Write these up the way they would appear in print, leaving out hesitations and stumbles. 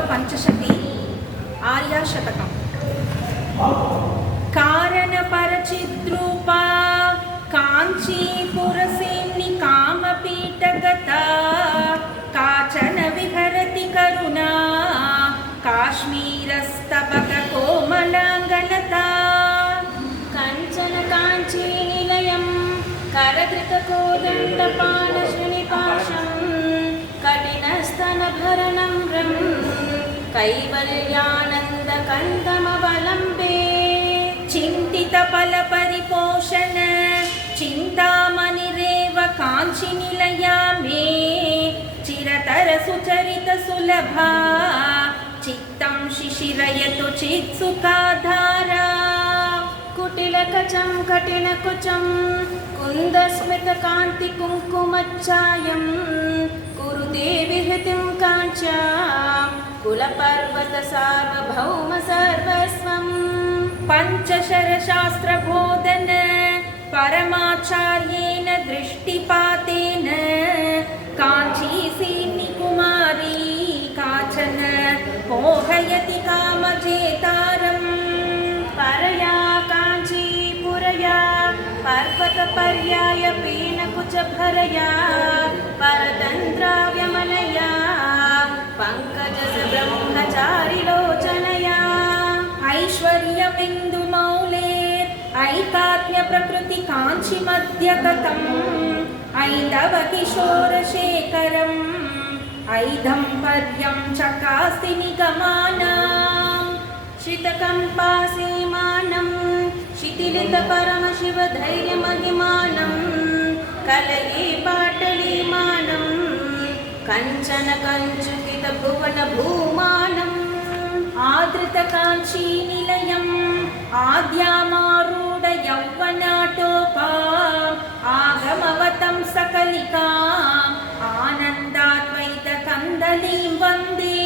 पंचशती आर्याशतकम्। कारणपरचिद्रूपा काञ्चीपुरसेनि कामपीठगता काचन विहरति करुणा काश्मीरस्तबककोमलाङ्गलता। कञ्चन काञ्चीनिलयं करधृतकोदण्डपाणश्रीनिपाशं कठिनस्तनभरणं रं कैवल्यानन्दकन्दमवलम्बे। चिन्तितफलपरिपोषण चिन्तामणिरेव काञ्चीनिलया मे चिरतरसुचरितसुलभा चित्तं शिशिरयतु चित्सुखाधारा। कुटिलकचं कठिनकुचं कुन्दस्मितकान्तिकुङ्कुमच्छायं कुरुते विहृतिं काञ्च्या कुलपर्वतसार्वभौमसर्वस्वम्। पञ्चशरशास्त्रबोधन परमाचार्येण दृष्टिपातेन काञ्चीसीनि कुमारी काचन मोहयति कामजेतारम्। परया काञ्चीपुरया पर्वतपर्याय पीनकुचभरया परतन्त्राव्यमलया पङ्कजब्रह्मचारिलोचनया। ऐश्वर्यबिन्दुमौलेर् ऐकात्म्यप्रकृति काञ्चीमध्यगतम् ऐन्दव किशोरशेखरम् ऐदम्पर्यं चकास्ति निगमानाम्। श्रितकम्पासीमानं शिथिलितपरमशिवधैर्यमहिमानं कलये पाटलीमानं कञ्चन कञ्चुकितभुवनभूमानम्। आदृतकाञ्चीनिलयम् आद्यामारूढयौवनाटोपा आगमवतं सकलिका आनन्दाद्वैतकन्दलीं वन्दे।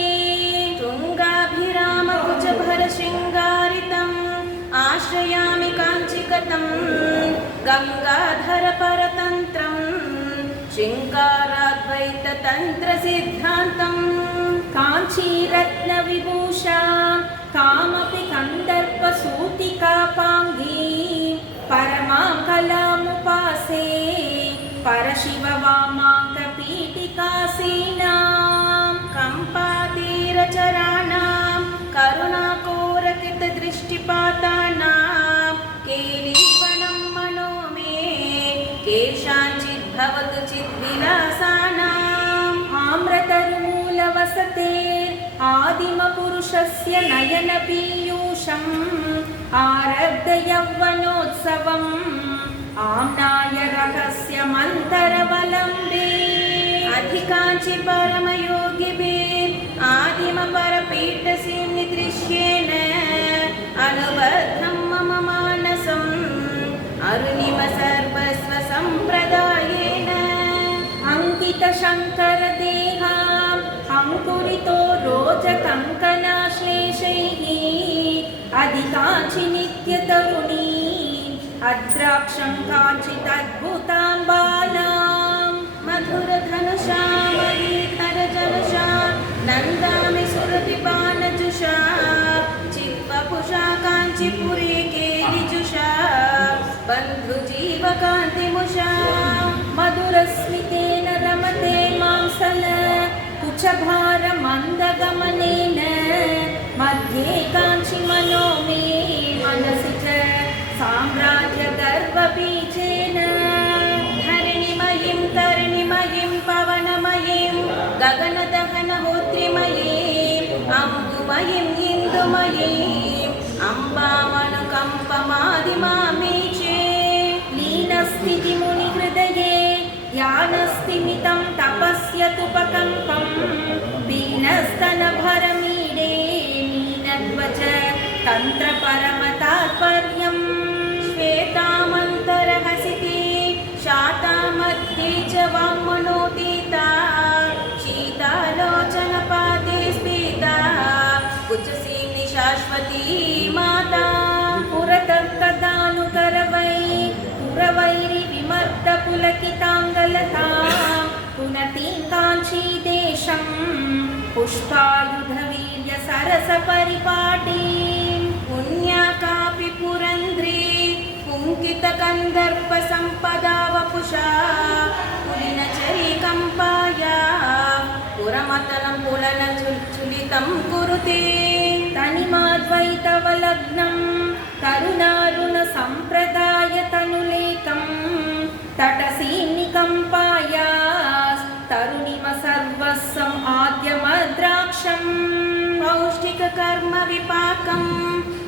तुङ्गाभिरामकुचभरशृङ्गारितम् आश्रयामि काञ्चिकतं गङ्गाधरपरतन्त्रं शृङ्गाराद्वैततन्त्रसिद्धान्तम्। काञ्चीरत्नविभूषा कामपि कन्दर्पसूतिकापाङ्गी परमां कलामुपासे परशिववामाङ्कपीठिकासीनां। कम्पातीरचराणां करुणाकोरकितदृष्टिपातानां केलीवनं मनो मे केषाञ्चिद्भवतु चिद्विलासानाम्। आम्रतरुमूलवसते आदिमपुरुषस्य नयनपीयूषम् आरब्धयौवनोत्सवम् आम्नाय रहस्यमन्तरवलम्बे। अधिकाञ्चि परमयोगिभिः आदिमपरपीठसिन्निदृश्येन अनुबद्धं मम मानसम् अरुणिमसर्वस्वसम्प्रदायेन। अंकितशङ्करदेहा अङ्कुरितो रोजकङ्कणाश्लेषैः अधिकाञ्चि नित्यतरुणी अद्राक्षं काञ्चिदद्भुतां बालाम्। मधुरधनुषा मयीधरजनुषा नन्दामि सुरभिपानजुषा चित्वपुषा काञ्चीपुरी केलिजुषा बन्धुजीवकान्तिमुषा। मधुरस्मितेन रमते मांसल कुचभारमन्दगमनेन मध्ये काञ्चीमनो मे मनसि च साम्राज्यगर्वबीजेन। धरणिमयीं तरणिमयीं पवनमयीं गगनदहनहोत्रिमयीं अम्बुमयीं इन्दुमयीं अम्बामनुकम्पमादिमामीचे। लीनस्थितिमुनिहृदये ध्यानस्तिमितं तपस्यतुपकम्पं पीनस्तनभरमीडे मीनध्वज तन्त्रपरमतात्पर्यम्। श्वेतामन्तरहसिते शातामध्ये च वाङ्मनोदिता शीतालोचनपादे स्फीता कुचसीनि शाश्वती माता। पुरतः कदानुकरवै पुरवैरिविमर्दपुलकिताङ्गलतां पुनतीं काञ्चीदेशं पुष्पायुधवीर्यसरसपरिपाटीं पुण्या कापि पुरन्ध्री पुङ्कितकन्दर्पसम्पदा वपुषा पुलिनचरीकम्पाया पुरमतनं पुलनचुलितं कुरुते तनिमाद्वैतवलग्नं करुणारुणसम्प्रदायतनुलेकं तटसीनिकम्पायास्तरुणिम सर्वस्वम् आद्यमद्राक्षम् पौष्टिककर्मविपाकं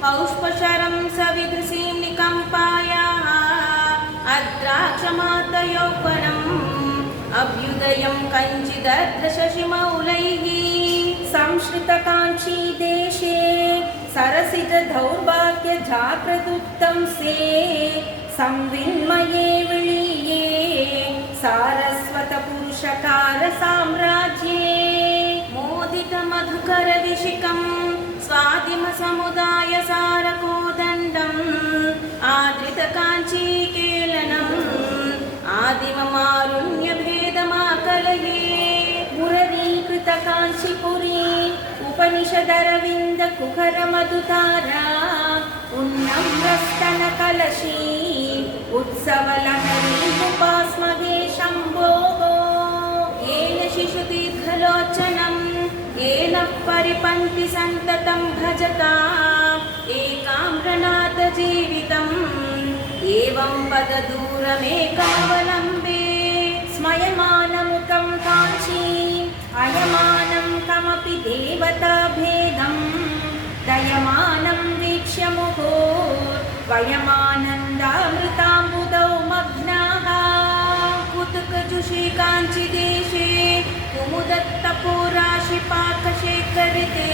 पौष्पशरं सविधुसीनिकम्पायाः अद्राक्षमातयौवनम् अभ्युदयं कञ्चिदर्धशशिमौलैः संश्रितकाञ्चीदेशे सरसिजदौर्भाग्यजातृदुत्तं से संविन्मये विलीये सारस्वतपुरुषकारसाम्राज्ये मोदितमधुकरविशिकं स्वादिमसमुदायसारकोदण्डम् आदृतकाञ्चीकेलनम् आदिममारुण्यभेदमाकलये मुररीकृतकाञ्चीपुरी उपनिषदरविन्दकुहरमधुतारा उन्नम्रस्तनकलशी उत्सवलहरीमुपास्महे शम्भोः येन शिशुदीर्घलोचनं येन परिपन्ति सन्ततं भजता एकाम्रनाथजीवितम् एवं पददूरमेकावलम्बे स्मयमानमुखं काञ्ची अयमानं कमपि देवताभेदं दयमानं वीक्ष्य मुहुर्वयमानन्दामृताम्बुदौ मग्नाः कुतुकजुषे काञ्चिदेशे कुमुदत्तपुराशिपाकशेखरिते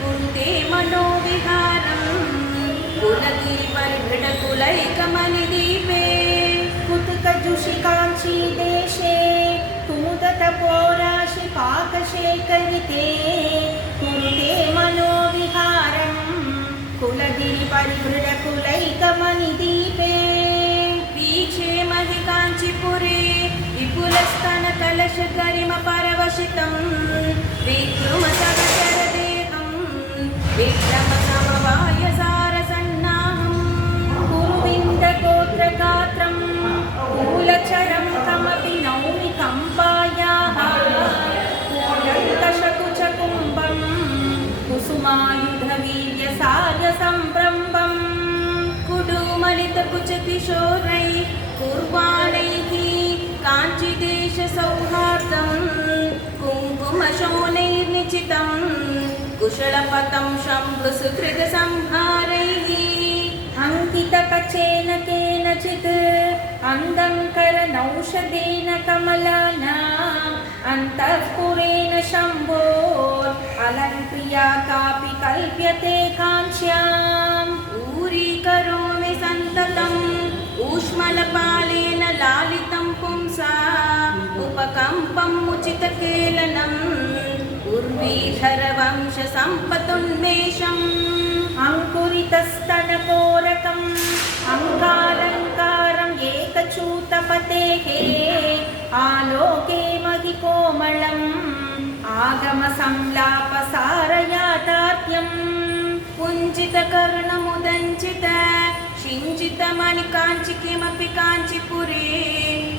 कुरुते मनोविहारम् कुलगिरिपरिभृढकुलैकमणिदीपे कुतुकजुषिकाञ्चीदेशे कुमुदतपोराशिपाकशेखरिते कुरुते मनोविहारं कुलगिरिपरिभृढकुलैकमणिदीपे वीक्षे महि काञ्चीपुरे विपुलस्तनकलशगरिमपरवशितं विक्रमसहचरदेहं विक्रमसमवायसारसन्नाहम् कुरुविन्दगोत्रगात्रं मूलचरं कमपि नौमि कम्पायाः कूलन्तशकुचकुम्भं कुसुमायुधवीर्यसार्यसम्भ्रम्भम् कुडुमलितकुचकिशोरै कुर्वाणैः काञ्चिदेशसौहार्दं कुङ्कुमशोणैर्निचितं कुशलपतं शम्भुसुहृदसंहारैः अंकितकचेन केनचित् अंदंकरनौषधेन कमलानाम् अन्तःपुरेण शम्भोर् अलङ्क्रिया कापि कल्प्यते काञ्च्याम् ऊरीकरोमि सन्ततम् ऊष्मलपालेन लालितं पुंसा उपकम्पम् उचितकेलनम् उर्वीधरवंशसम्पतुन्मेषम् अंकुरितस्तनकोरकम् अंगालङ्कारम् एकचूतपतेः आलोके महिकोमलम् आगमसंलापसारयाथार्थ कुञ्चितकर्णमुदञ्चित शिञ्चितमणिकाञ्चि किमपि काञ्चीपुरे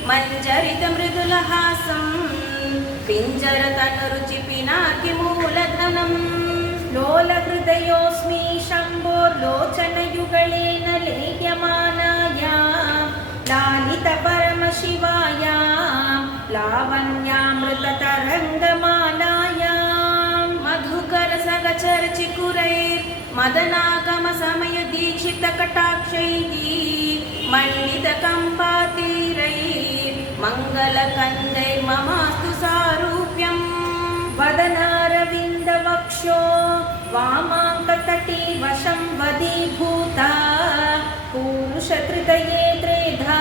मञ्जरितमृदुलहासं पिञ्जरतनुरुचि पिनाकिमूलधनम् लोलहृदयोऽस्मि शम्भोर्लोचनयुगलेन लेह्यमानाया लालितपरमशिवाया लावण्यामृततरङ्गमालाया मदनागमसमयदीक्षितकटाक्षैः मण्डितकम्पातीरैः मङ्गलकन्दैर्ममास्तु सारूप्यम् वदनारविन्दवक्षो वामाङ्कतटी वशं वदीभूता पूरुषहृदये त्रेधा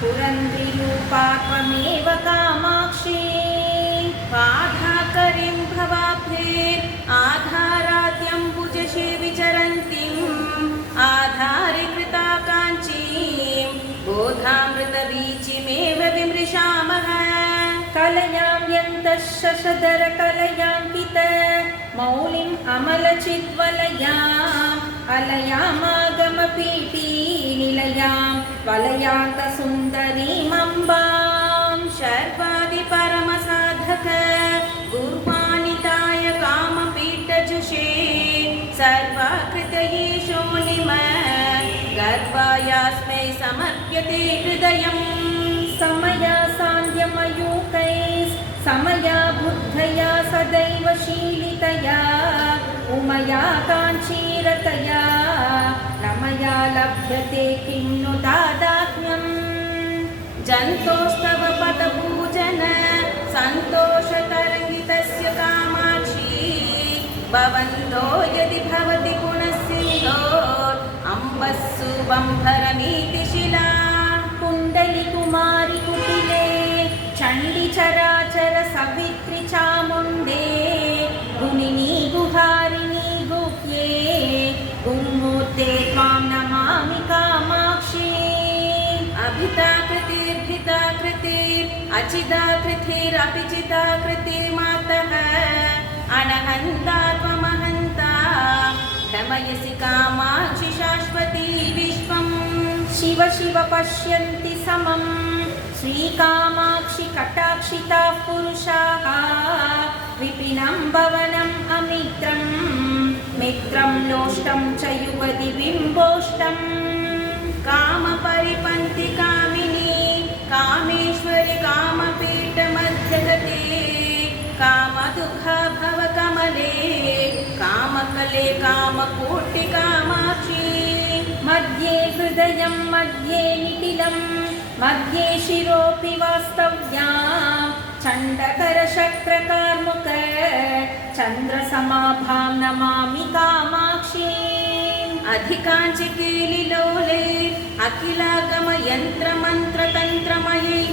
पुरन्द्रिरूपा त्वमेव कामाक्षी बाधाकरीं भवाब्धेर् आधाराद्यम्बुजशे विचरन्तीम् आधारीकृता काञ्चीं बोधामृतवीचिमेव विमृशामः कलयां शशधरकलयाङ्कित मौलिम् अमलचिद्वलयाम् अलयामागमपीठी निलयां वलयाङ्कसुन्दरीमम्बाम् शर्वादि परमसाधक गुर्वानिताय कामपीठजुषे सर्वाकृतये शोणिम गर्भायास्मै समर्प्यते हृदयम् समया सान्ध्यमयूकैः समया बुद्धया सदैव शीलितया उमया काञ्चीरतया न मया लभ्यते किं नु तादात्म्यम् जन्तोस्तव पदपूजन सन्तोषतरङ्गितस्य कामाक्षी भवन्तो यदि भवति पुनस्सिन्धो अम्बस्सु बम्भरनीतिशिला कुण्डली कुमारि कुटिले चण्डि चराचर सवित्रि चामुण्डे गुणिनी गुहारिणी गुह्ये गुरुमूर्ते त्वां नमामि कामाक्षी अभिताकृतिर्भिताकृतिर् अचिदाकृतिरपि चिताकृतिर्मातः अनहन्ता त्वमहन्ता भ्रमयसि कामाक्षि शाश्वती विश्वम् शिव शिव पश्यन्ति समं श्रीकामाक्षि कटाक्षिताः पुरुषाः विपिनं भवनम् अमित्रं मित्रं लोष्टं च युवति बिम्बोष्टम् कामपरिपन्थि कामिनी कामेश्वरि कामपीठमध्यगते कामदुःखा भवकमले कामकले कामकोटि कामाक्षी मध्ये हृदयं मध्ये निटिलं मध्ये शिरोऽपि वास्तव्यां चण्डकरशक्रकार्मुक चन्द्रसमाभां नमामि कामाक्षी अधिकाञ्चिकीलिलोले अखिलागमयन्त्रमन्त्रतन्त्रमयै